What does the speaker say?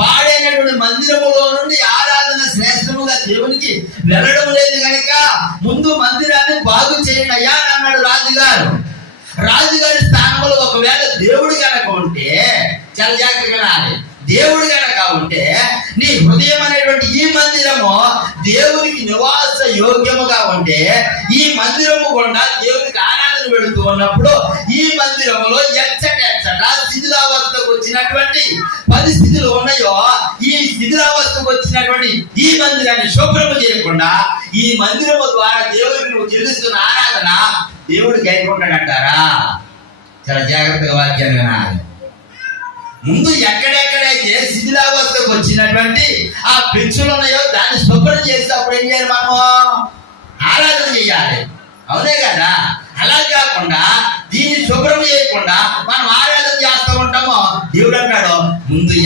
పాడైనటువంటి మందిరములో నుండి ఆరాధన శ్రేష్టముగా దేవునికి వెళ్ళడం లేదు కనుక ముందు మందిరాన్ని బాగు చేయండి అయ్యా అని అన్నాడు రాజుగారు. రాజుగారి స్థానంలో ఒకవేళ దేవుడు కనుక ఉంటే, చాలా జాగ్రత్తగా వినాలి, దేవుడు కనుక ఉంటే నీ హృదయం అనేటువంటి ఈ మందిరము దేవునికి నివాస యోగ్యముగా ఉంటే, ఈ మందిరము గుండా దేవునికి ఆరాధన వెళుతూ ఉన్నప్పుడు ఈ మందిరములో ఎచ్చటెచ్చట శిథిలావస్థకు వచ్చినటువంటి పరిస్థితులు ఉన్నాయో, ఈ శిథిలావస్థకు వచ్చినటువంటి ఈ మందిరాన్ని శుభ్రము చేయకుండా ఈ మందిరము ద్వారా దేవుడికి నువ్వు చెల్లిస్తున్న ఆరాధన దేవుడు గైకొంటాడంటారా? చాలా జాగ్రత్తగా వాక్యాన్ని వినాలి. ముందు ఎక్కడెక్కడైతే శిథిలావస్థకు వచ్చినటువంటి ఆ పెంచులు ఉన్నాయో దాన్ని శుభ్రం చేసి అప్పుడు ఏం చేయాలి? మనము ఆరాధన చేయాలి, అవునే కదా? అలా కాకుండా దీన్ని శుభ్రం చేయకుండా మనం ఆరాధన చేస్తూ ఉంటామో దేవుడు